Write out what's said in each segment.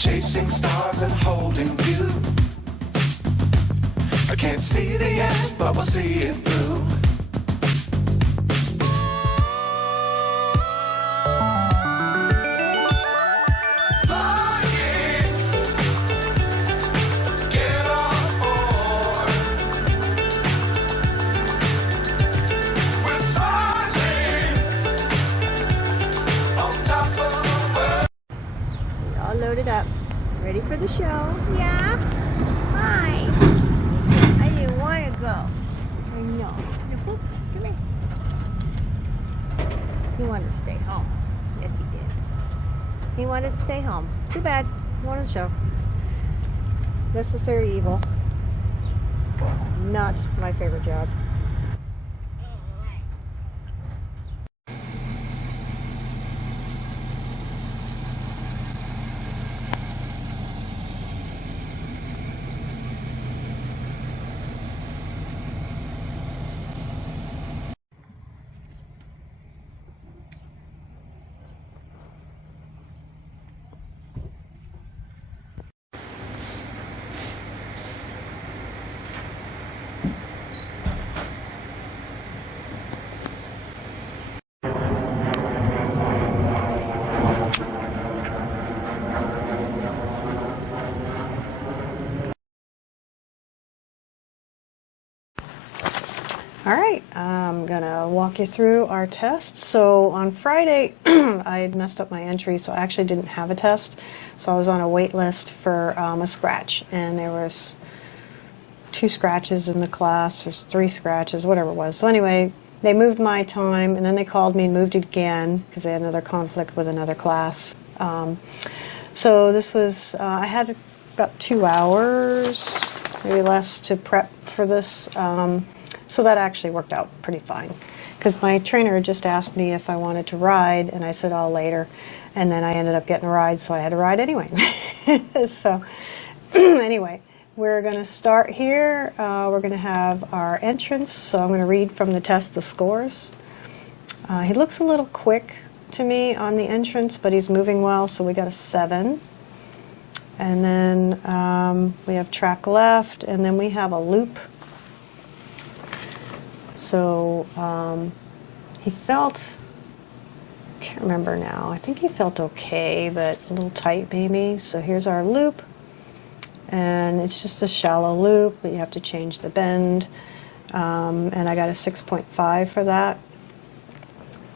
chasing stars and holding you. I can't see the end, but we'll see it through. Flying, get on board. We're smiling on top of the world. All loaded up, ready for the show. Yeah? Hi. I didn't want to go. I know. Come here. He wanted to stay home. Yes, he did. He wanted to stay home. Too bad. He wanted to show. Necessary evil. Not my favorite job. All right, I'm gonna walk you through our test. So on Friday, I had messed up my entry, so I actually didn't have a test. So I was on a wait list for a scratch, and there was 2 scratches in the class, there's 3 scratches, whatever it was. So anyway, they moved my time, and then they called me and moved it again because they had another conflict with another class. So this was, I had about 2 hours, maybe less, to prep for this. So that actually worked out pretty fine because my trainer just asked me if I wanted to ride, and I said, "Oh, later." And then I ended up getting a ride, so I had to ride anyway. So anyway, we're going to start here. We're going to have our entrance. So I'm going to read from the test the scores. He looks a little quick to me on the entrance, but he's moving well, so we got a 7. And then we have track left, and then we have a loop. So he felt, I can't remember now, I think he felt okay, but a little tight maybe. So here's our loop, and it's just a shallow loop, but you have to change the bend. And I got a 6.5 for that.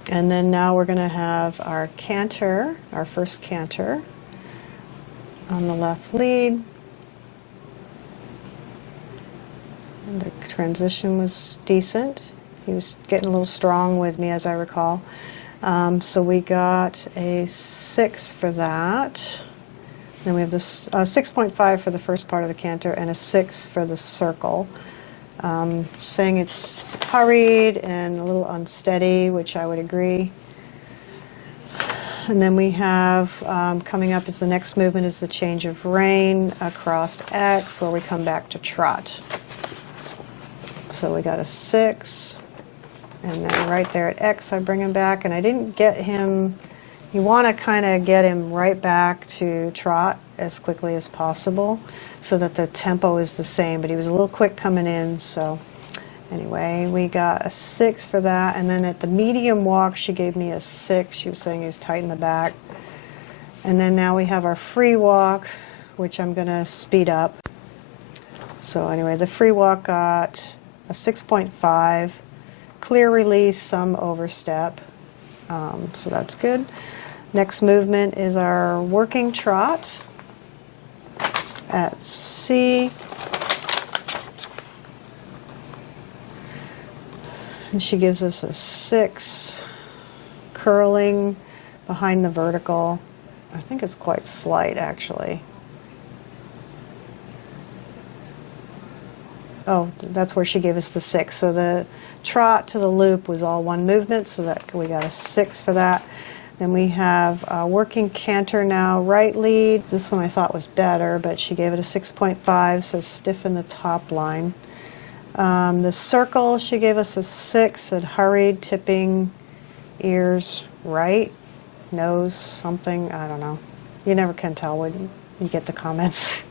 And then now we're going to have our canter, our first canter on the left lead. And the transition was decent. He was getting a little strong with me, as I recall. So we got a 6 for that. Then we have this 6.5 for the first part of the canter and a 6 for the circle. Saying it's hurried and a little unsteady, which I would agree. And then we have, coming up as the next movement is the change of rein across X, where we come back to trot. So we got a 6, and then right there at X I bring him back, and I didn't get him, you want to kind of get him right back to trot as quickly as possible so that the tempo is the same, but he was a little quick coming in. So anyway, we got a 6 for that, and then at the medium walk she gave me a 6. She was saying he's tight in the back. And then now we have our free walk, which I'm going to speed up. So anyway, the free walk got a 6.5, clear release, some overstep, so that's good. Next movement is our working trot at C. And she gives us a 6, curling behind the vertical. I think it's quite slight, actually. Oh, that's where she gave us the 6. So the trot to the loop was all one movement, so that we got a 6 for that. Then we have working canter now, right lead. This one I thought was better, but she gave it a 6.5, so stiffen the top line. The circle, she gave us a 6, said hurried, tipping, ears right, nose something, I don't know. You never can tell you get the comments.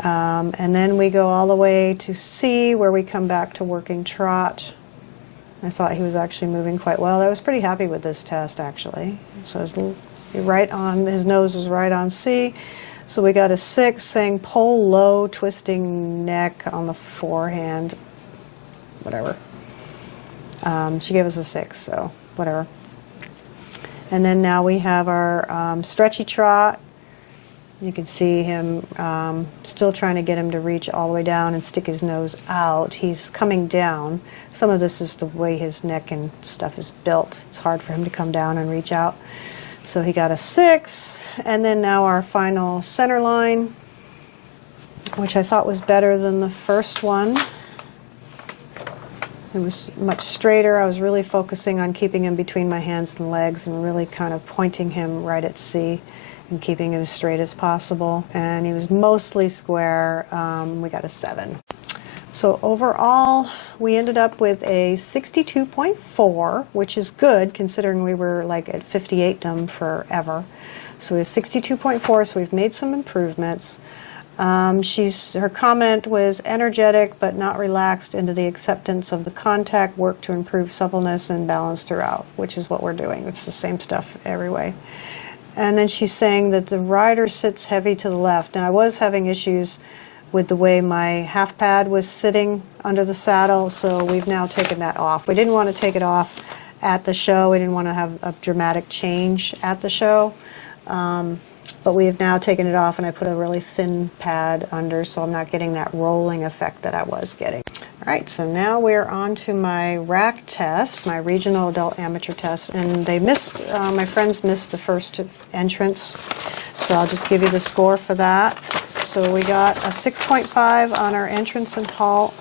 And then we go all the way to C, where we come back to working trot. I thought he was actually moving quite well. I was pretty happy with this test, actually. So right on, his nose was right on C. So we got a 6 saying pull low, twisting neck on the forehand, whatever. She gave us a 6, so whatever. And then now we have our stretchy trot. You can see him still trying to get him to reach all the way down and stick his nose out. He's coming down. Some of this is the way his neck and stuff is built. It's hard for him to come down and reach out. So he got a 6. And then now our final center line, which I thought was better than the first one. It was much straighter. I was really focusing on keeping him between my hands and legs and really kind of pointing him right at C and keeping it as straight as possible. And he was mostly square. We got a 7. So overall, we ended up with a 62.4, which is good considering we were like at 58dom forever. So we have 62.4, so we've made some improvements. Her comment was energetic but not relaxed into the acceptance of the contact, work to improve suppleness and balance throughout, which is what we're doing. It's the same stuff every way. And then she's saying that the rider sits heavy to the left. Now I was having issues with the way my half pad was sitting under the saddle, so we've now taken that off. We didn't want to take it off at the show. We didn't want to have a dramatic change at the show. But we have now taken it off, and I put a really thin pad under, so I'm not getting that rolling effect that I was getting. All right, so now we're on to my rack test, my regional adult amateur test, and they missed, my friends missed the first entrance, so I'll just give you the score for that. So we got a 6.5 on our entrance and halt.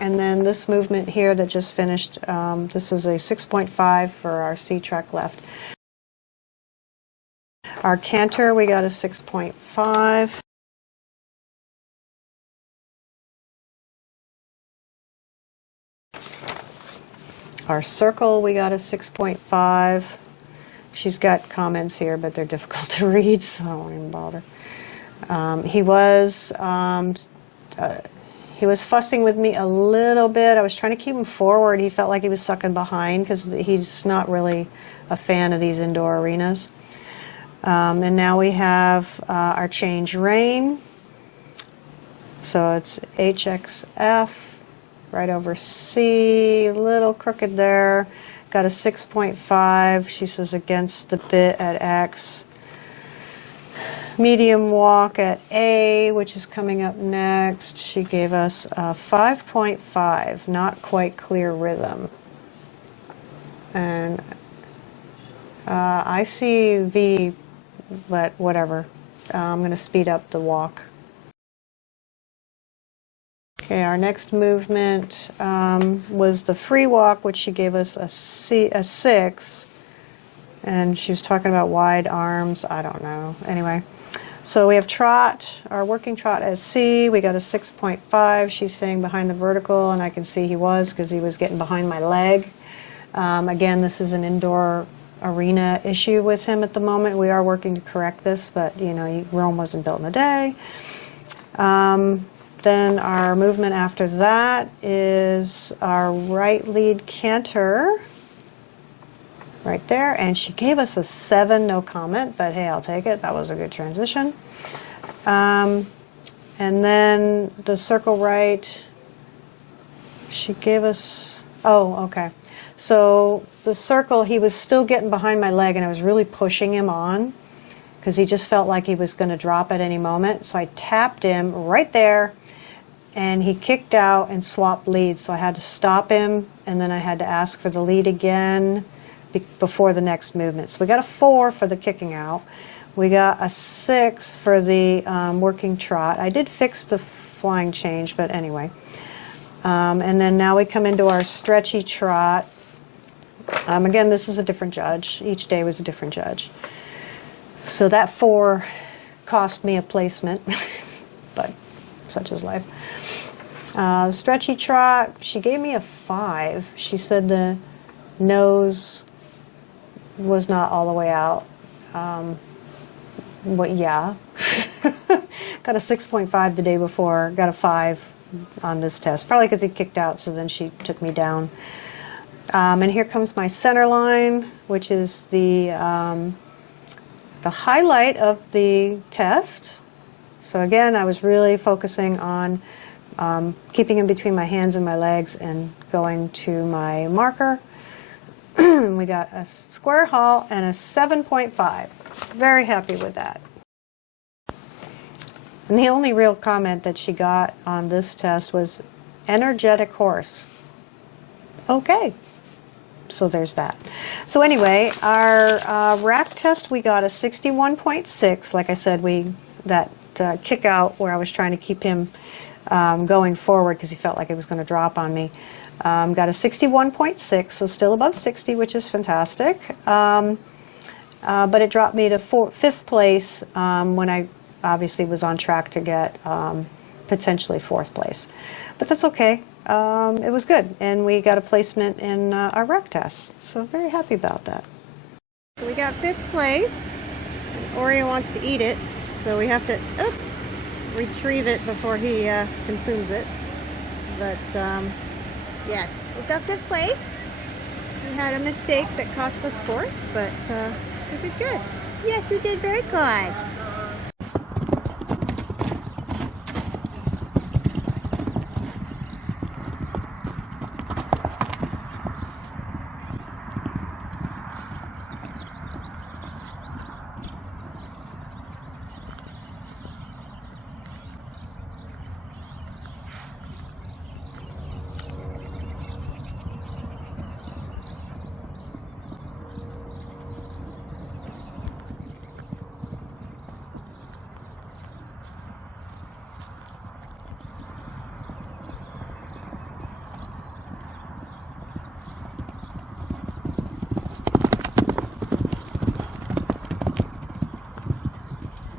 And then this movement here that just finished, this is a 6.5 for our C track left. Our canter, we got a 6.5. Our circle, we got a 6.5. She's got comments here, but they're difficult to read, so I won't even bother. He was fussing with me a little bit. I was trying to keep him forward. He felt like he was sucking behind because he's not really a fan of these indoor arenas. And now we have our change rein. So it's HXF, right over C, a little crooked there. Got a 6.5. She says against the bit at X. Medium walk at A, which is coming up next. She gave us a 5.5, not quite clear rhythm. And I see V, but whatever. I'm going to speed up the walk. Okay, our next movement was the free walk, which she gave us a 6. And she was talking about wide arms. I don't know. Anyway. So we have trot, our working trot at C. We got a 6.5. She's saying behind the vertical, and I can see he was because he was getting behind my leg. Again, this is an indoor arena issue with him at the moment. We are working to correct this, but you know, Rome wasn't built in a day. Then our movement after that is our right lead canter. Right there, and she gave us a 7, no comment, but hey, I'll take it. That was a good transition. And then the circle right, she gave us, oh, okay. So the circle, he was still getting behind my leg, and I was really pushing him on because he just felt like he was going to drop at any moment. So I tapped him right there, and he kicked out and swapped leads. So I had to stop him, and then I had to ask for the lead again before the next movement. So we got a 4 for the kicking out. We got a 6 for the working trot. I did fix the flying change, but anyway. And then now we come into our stretchy trot. Again, this is a different judge. Each day was a different judge. So that 4 cost me a placement, but such is life. Stretchy trot, she gave me a 5. She said the nose was not all the way out. Yeah. Got a 6.5 the day before, got a 5 on this test. Probably because he kicked out, so then she took me down. And here comes my center line, which is the highlight of the test. So again, I was really focusing on keeping him between my hands and my legs and going to my marker. We got a square haul and a 7.5. Very happy with that. And the only real comment that she got on this test was energetic horse. Okay. So there's that. So anyway, our rack test, we got a 61.6. Like I said, that kick out where I was trying to keep him going forward because he felt like it was going to drop on me. Got a 61.6, so still above 60, which is fantastic. But it dropped me to 5th place when I obviously was on track to get potentially 4th place. But that's okay. It was good, and we got a placement in our rec test, so very happy about that. So we got 5th place. Oreo wants to eat it, so we have to retrieve it before he consumes it. But yes, we got 5th place. We had a mistake that cost us 4th, but we did good. Yes, you did very good.